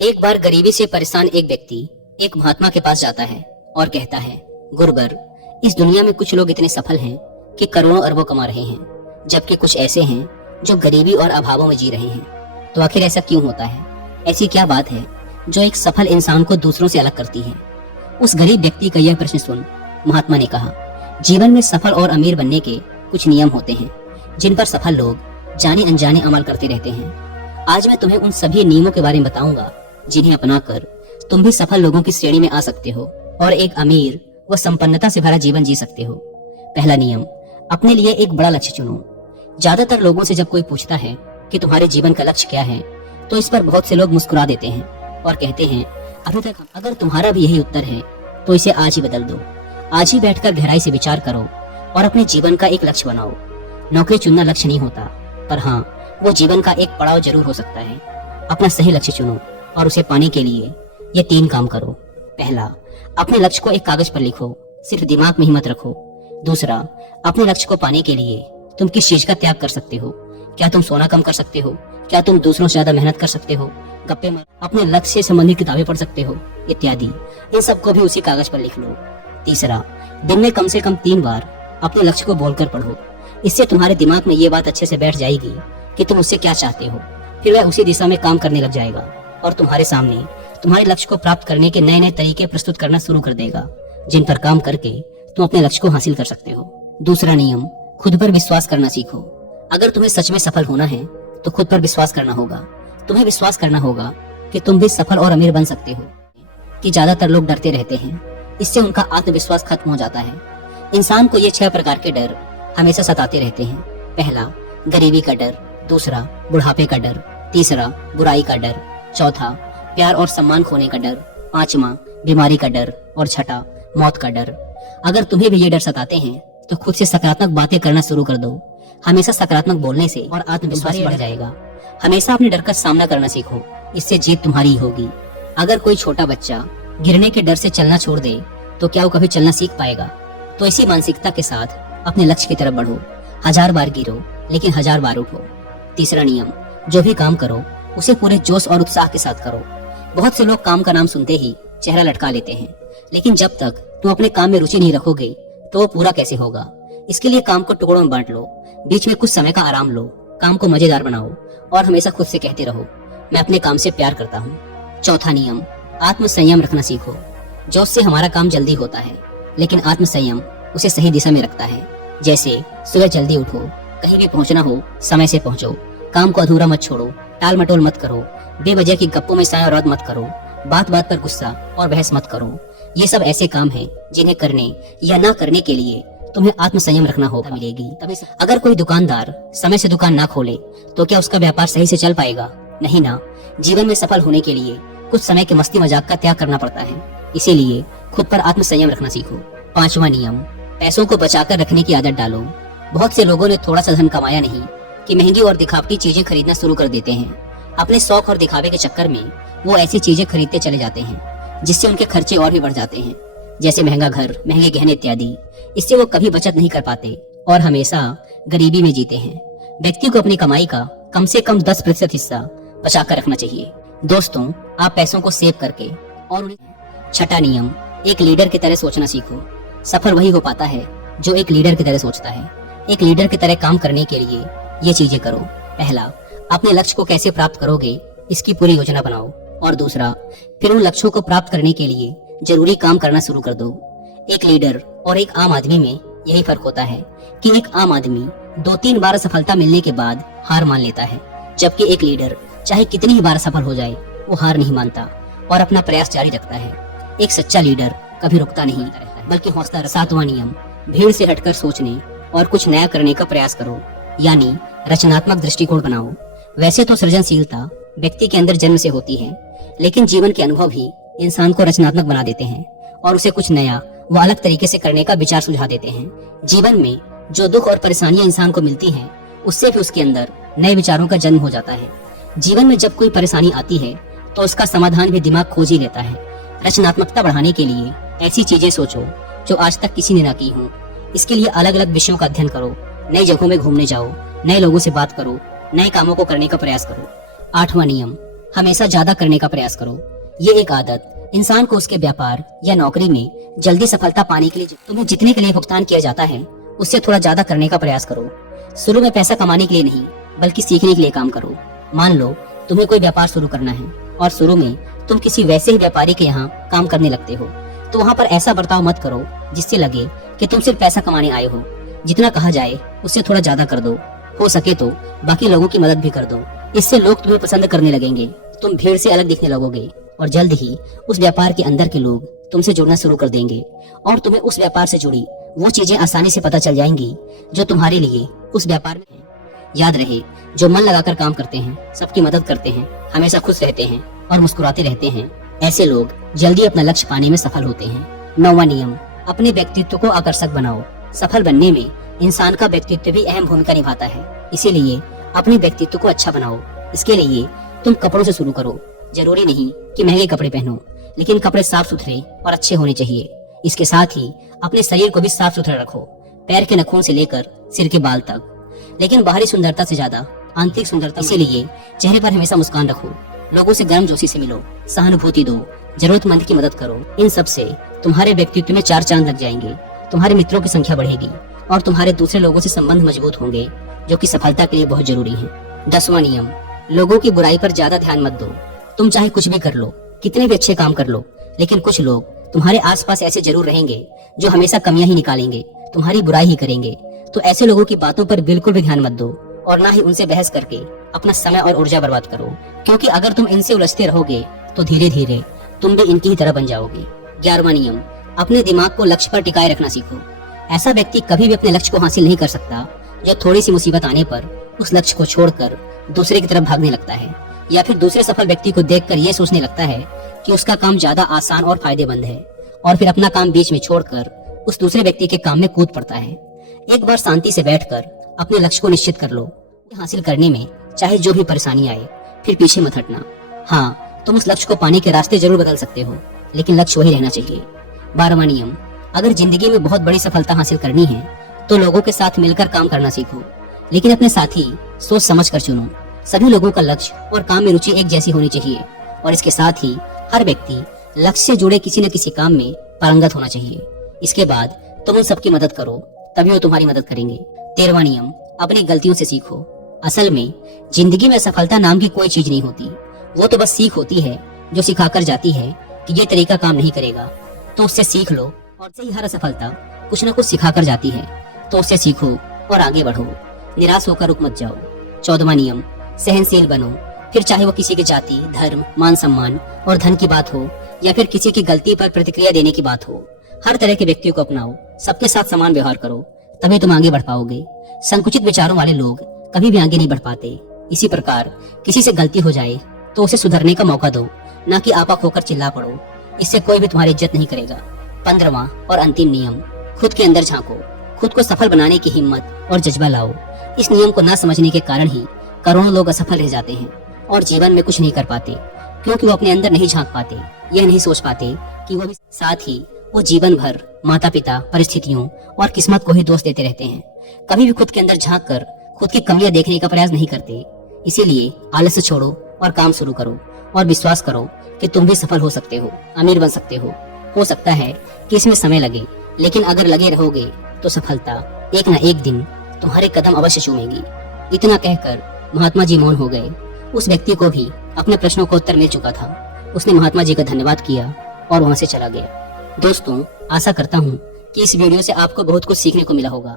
एक बार गरीबी से परेशान एक व्यक्ति एक महात्मा के पास जाता है और कहता है, गुरुवर, इस दुनिया में कुछ लोग इतने सफल हैं कि करोड़ों अरबों कमा रहे हैं, जबकि कुछ ऐसे हैं जो गरीबी और अभावों में जी रहे हैं। तो आखिर ऐसा क्यों होता है? ऐसी क्या बात है जो एक सफल इंसान को दूसरों से अलग करती है? उस गरीब व्यक्ति का यह प्रश्न सुन महात्मा ने कहा, जीवन में सफल और अमीर बनने के कुछ नियम होते हैं जिन पर सफल लोग जाने अनजाने अमल करते रहते हैं। आज मैं तुम्हें उन सभी नियमों के बारे में बताऊंगा जिन्हें अपनाकर तुम भी सफल लोगों की श्रेणी में आ सकते हो और एक अमीर व संपन्नता से भरा जीवन जी सकते हो। पहला नियम, अपने लिए एक बड़ा लक्ष्य चुनो। ज्यादातर लोगों से जब कोई पूछता है कि तुम्हारे जीवन का लक्ष्य क्या है, तो इस पर बहुत से लोग मुस्कुरा देते हैं और कहते हैं, अभी तक अगर तुम्हारा भी यही उत्तर है तो इसे आज ही बदल दो। आज ही बैठकर गहराई से विचार करो और अपने जीवन का एक लक्ष्य बनाओ। नौकरी चुनना लक्ष्य नहीं होता, पर हाँ, वो जीवन का एक पड़ाव जरूर हो सकता है। अपना सही लक्ष्य चुनो और उसे पाने के लिए ये 3 काम करो। पहला, अपने लक्ष्य को एक कागज पर लिखो, सिर्फ दिमाग में ही मत रखो। दूसरा, अपने लक्ष्य को पाने के लिए तुम किस चीज का त्याग कर सकते हो? क्या तुम सोना कम कर सकते हो? क्या तुम दूसरों से ज्यादा मेहनत कर सकते हो? गप्पे मार अपने लक्ष्य से संबंधित किताबें पढ़ सकते हो? इत्यादि। इन सबको भी उसी कागज पर लिख लो। तीसरा, दिन में कम से कम 3 बार अपने लक्ष्य को बोलकर पढ़ो। इससे तुम्हारे दिमाग में ये बात अच्छे से बैठ जाएगी कि तुम उससे क्या चाहते हो। फिर वह उसी दिशा में काम करने लग जाएगा और तुम्हारे सामने तुम्हारे लक्ष्य को प्राप्त करने के नए नए तरीके प्रस्तुत करना शुरू कर देगा, जिन पर काम करके तुम अपने लक्ष्य को हासिल कर सकते हो। दूसरा नियम, खुद पर विश्वास करना सीखो। अगर तुम्हें सच में सफल होना है तो खुद पर विश्वास करना होगा। तुम्हें विश्वास करना होगा कि तुम भी सफल और अमीर बन सकते हो। कि ज्यादातर लोग डरते रहते हैं, इससे उनका आत्मविश्वास खत्म हो जाता है। इंसान को ये 6 प्रकार के डर हमेशा सताते रहते हैं। पहला, गरीबी का डर। दूसरा, बुढ़ापे का डर। तीसरा, बुराई का डर। चौथा, प्यार और सम्मान खोने का डर। पांचवा, बीमारी का डर। और छठा, मौत का डर। अगर तुम्हें भी ये डर सताते हैं तो खुद से सकारात्मक बातें करना शुरू कर दो। हमेशा सकारात्मक बोलने से और आत्मविश्वास बढ़ जाएगा। हमेशा अपने डर का सामना करना सीखो, इससे जीत तुम्हारी ही होगी। अगर कोई छोटा बच्चा गिरने के डर से चलना छोड़ दे तो क्या वो कभी चलना सीख पाएगा? तो इसी मानसिकता के साथ अपने लक्ष्य की तरफ बढ़ो। 1000 बार गिरो लेकिन 1000 बार उठो। तीसरा नियम, जो भी काम करो उसे पूरे जोश और उत्साह के साथ करो। बहुत से लोग काम का नाम सुनते ही चेहरा लटका लेते हैं, लेकिन जब तक तुम अपने काम में रुचि नहीं रखोगे तो वो पूरा कैसे होगा? इसके लिए काम को टुकड़ों में बांट लो, बीच में कुछ समय का आराम लो, काम को मजेदार बनाओ और हमेशा खुद से कहते रहो, मैं अपने काम से प्यार करता हूँ। चौथा नियम, आत्म संयम रखना सीखो। जोश से हमारा काम जल्दी होता है, लेकिन आत्म संयम उसे सही दिशा में रखता है। जैसे सुबह जल्दी उठो, कहीं भी पहुंचना हो समय से पहुंचो, काम को अधूरा मत छोड़ो, टाल मटोल मत करो, बेवजह की गप्पों में साय और रद्द मत करो, बात बात पर गुस्सा और बहस मत करो। ये सब ऐसे काम हैं जिन्हें करने या ना करने के लिए तुम्हें आत्म संयम रखना होगा। मिलेगी अगर कोई दुकानदार समय से दुकान ना खोले तो क्या उसका व्यापार सही से चल पाएगा? नहीं ना। जीवन में सफल होने के लिए कुछ समय के मस्ती मजाक का त्याग करना पड़ता है, इसीलिए खुद पर आत्म संयम रखना सीखो। पांचवा नियम, पैसों को बचाकर रखने की आदत डालो। बहुत से लोगों ने थोड़ा सा धन कमाया नहीं कि महंगी और दिखावटी चीजें खरीदना शुरू कर देते हैं। अपने शौक और दिखावे के चक्कर में वो ऐसी चीजें खरीदते चले जाते हैं जिससे उनके खर्चे और भी बढ़ जाते हैं, जैसे महंगा घर, महंगे गहने इत्यादि। इससे वो कभी बचत नहीं कर पाते और हमेशा गरीबी में जीते हैं। व्यक्ति को अपनी कमाई का कम से कम 10% हिस्सा बचा कर रखना चाहिए। दोस्तों, आप पैसों को सेव करके और छठा नियम, एक लीडर की तरह सोचना सीखो। सफल वही हो पाता है जो एक लीडर की तरह सोचता है। एक लीडर की तरह काम करने के लिए ये चीजें करो। पहला, अपने लक्ष्य को कैसे प्राप्त करोगे इसकी पूरी योजना बनाओ। और दूसरा, फिर उन लक्ष्यों को प्राप्त करने के लिए जरूरी काम करना शुरू कर दो। एक लीडर और एक आम आदमी में यही फर्क होता है कि एक आम आदमी 2-3 बार सफलता मिलने के बाद हार मान लेता है, जबकि एक लीडर चाहे कितनी ही बार सफल हो जाए वो हार नहीं मानता और अपना प्रयास जारी रखता है। एक सच्चा लीडर कभी रुकता नहीं बल्कि हौसला। 7वां नियम, भीड़ से हटकर सोचने और कुछ नया करने का प्रयास करो, यानी रचनात्मक दृष्टिकोण बनाओ। वैसे तो सृजनशीलता व्यक्ति के अंदर जन्म से होती है, लेकिन जीवन के अनुभव ही इंसान को रचनात्मक बना देते हैं और उसे कुछ नया व अलग तरीके से करने का विचार सुझा देते हैं। जीवन में जो दुख और परेशानियां इंसान को मिलती हैं, उससे भी उसके अंदर नए विचारों का जन्म हो जाता है। जीवन में जब कोई परेशानी आती है तो उसका समाधान भी दिमाग खोज ही लेता है। रचनात्मकता बढ़ाने के लिए ऐसी चीजें सोचो जो आज तक किसी ने ना की हो। इसके लिए अलग अलग विषयों का अध्ययन करो, नई जगहों में घूमने जाओ, नए लोगों से बात करो, नए कामों को करने का प्रयास करो। 8वां नियम, हमेशा ज्यादा करने का प्रयास करो। ये एक आदत इंसान को उसके व्यापार या नौकरी में जल्दी सफलता पाने के लिए तुम्हें जितने के लिए भुगतान किया जाता है उससे थोड़ा ज्यादा करने का प्रयास करो। शुरू में पैसा कमाने के लिए नहीं बल्कि सीखने के लिए काम करो। मान लो तुम्हें कोई व्यापार शुरू करना है और शुरू में तुम किसी वैसे ही व्यापारी के यहाँ काम करने लगते हो, तो वहाँ पर ऐसा बर्ताव मत करो जिससे लगे कि तुम सिर्फ पैसा कमाने आए हो। जितना कहा जाए उससे थोड़ा ज्यादा कर दो। हो सके तो बाकी लोगों की मदद भी कर दो। इससे लोग तुम्हें पसंद करने लगेंगे, तुम भीड़ से अलग दिखने लगोगे और जल्द ही उस व्यापार के अंदर के लोग तुमसे जुड़ना शुरू कर देंगे और तुम्हें उस व्यापार से जुड़ी वो चीजें आसानी से पता चल जाएंगी जो तुम्हारे लिए उस व्यापार में है। याद रहे, जो मन लगाकर काम करते हैं, सबकी मदद करते हैं, हमेशा खुश रहते हैं और मुस्कुराते रहते हैं, ऐसे लोग जल्दी अपना लक्ष्य पाने में सफल होते हैं। 9वां नियम, अपने व्यक्तित्व को आकर्षक बनाओ। सफल बनने में इंसान का व्यक्तित्व भी अहम भूमिका निभाता है, इसीलिए अपने व्यक्तित्व को अच्छा बनाओ। इसके लिए तुम कपड़ों से शुरू करो। जरूरी नहीं कि महंगे कपड़े पहनो, लेकिन कपड़े साफ सुथरे और अच्छे होने चाहिए। इसके साथ ही अपने शरीर को भी साफ सुथरा रखो, पैर के नखून से लेकर सिर के बाल तक। लेकिन बाहरी सुंदरता से ज्यादा आंतरिक सुंदरता, इसीलिए चेहरे पर हमेशा मुस्कान रखो, लोगों से गर्मजोशी से मिलो, सहानुभूति दो, जरूरतमंद की मदद करो। इन सब से तुम्हारे व्यक्तित्व में 4 चांद लग जाएंगे, तुम्हारे मित्रों की संख्या बढ़ेगी और तुम्हारे दूसरे लोगों से संबंध मजबूत होंगे, जो कि सफलता के लिए बहुत जरूरी है। 10वां नियम, लोगों की बुराई पर ज्यादा ध्यान मत दो। तुम चाहे कुछ भी कर लो, कितने भी अच्छे काम कर लो, लेकिन कुछ लोग तुम्हारे आसपास ऐसे जरूर रहेंगे जो हमेशा कमियां ही निकालेंगे, तुम्हारी बुराई ही करेंगे। तो ऐसे लोगों की बातों पर बिल्कुल भी ध्यान मत दो और ना ही उनसे बहस करके अपना समय और ऊर्जा बर्बाद करो, क्योंकि अगर तुम इनसे उलझते रहोगे तो धीरे धीरे तुम भी इनकी ही तरह बन जाओगे। 11वां नियम, अपने दिमाग को लक्ष्य पर टिकाए रखना सीखो। ऐसा व्यक्ति कभी भी अपने लक्ष्य को हासिल नहीं कर सकता जो थोड़ी सी मुसीबत आने पर उस लक्ष्य को छोड़कर दूसरे की तरफ भागने लगता है, या फिर दूसरे सफल व्यक्ति को देखकर यह सोचने लगता है कि उसका काम ज्यादा आसान और फायदेमंद है और फिर अपना काम बीच में छोड़कर उस दूसरे व्यक्ति के काम में कूद पड़ता है। एक बार शांति से बैठकर अपने लक्ष्य को निश्चित कर लो। हासिल करने में चाहे जो भी परेशानी आए, फिर पीछे मत हटना। हाँ, तुम उस लक्ष्य को पाने के रास्ते जरूर बदल सकते हो, लेकिन लक्ष्य वही रहना चाहिए। 12वां नियम, अगर जिंदगी में बहुत बड़ी सफलता हासिल करनी है तो लोगों के साथ मिलकर काम करना सीखो, लेकिन अपने साथी सोच समझ कर चुनो। सभी लोगों का लक्ष्य और काम में रुचि एक जैसी होनी चाहिए और इसके साथ ही हर व्यक्ति लक्ष्य से जुड़े किसी न किसी काम में पारंगत होना चाहिए। इसके बाद तुम उन सबकी मदद करो, तभी वो तुम्हारी मदद करेंगे। 13वां नियम, अपनी गलतियों से सीखो। असल में जिंदगी में सफलता नाम की कोई चीज नहीं होती, वो तो बस सीख होती है जो सिखाकर जाती है कि ये तरीका काम नहीं करेगा, तो उससे सीख लो। और से ही हर असफलता कुछ न कुछ सिखाकर जाती है, तो उससे सीखो और आगे बढ़ो। निराश होकर रुक मत जाओ। 14वां नियम, सहनशील बनो। फिर चाहे वो किसी की जाति, धर्म, मान सम्मान और धन की बात हो या फिर किसी की गलती पर प्रतिक्रिया देने की बात हो, हर तरह के व्यक्तियों को अपनाओ, सबके साथ समान व्यवहार करो, तभी तुम आगे बढ़ पाओगे। संकुचित विचारों वाले लोग कभी भी आगे नहीं बढ़ पाते। इसी प्रकार किसी से गलती हो जाए तो उसे सुधरने का मौका दो, ना कि आपा खोकर चिल्ला पड़ो। इससे कोई भी तुम्हारी इज्जत नहीं करेगा। 15वां और अंतिम नियम, खुद के अंदर झांको। खुद को सफल बनाने की हिम्मत और जज्बा लाओ। इस नियम को न समझने के कारण ही करोड़ों लोग असफल रह जाते हैं और जीवन में कुछ नहीं कर पाते, क्योंकि वो अपने अंदर नहीं झांक पाते, यह नहीं सोच पाते कि वो भी साथ ही वो जीवन भर माता पिता, परिस्थितियों और किस्मत को ही दोष देते रहते हैं। कभी भी खुद के अंदर झांक कर खुद की कमियां देखने का प्रयास नहीं करते। इसीलिए आलस्य छोड़ो और काम शुरू करो और विश्वास करो कि तुम भी सफल हो सकते हो, अमीर बन सकते हो। हो सकता है कि इसमें समय लगे, लेकिन अगर लगे रहोगे तो सफलता एक न एक दिन तुम्हारे कदम अवश्य चूमेगी। इतना कहकर महात्मा जी मौन हो गए। उस व्यक्ति को भी अपने प्रश्नों का उत्तर मिल चुका था। उसने महात्मा जी का धन्यवाद किया और वहां से चला गया। दोस्तों, आशा करता हूँ कि इस वीडियो से आपको बहुत कुछ सीखने को मिला होगा।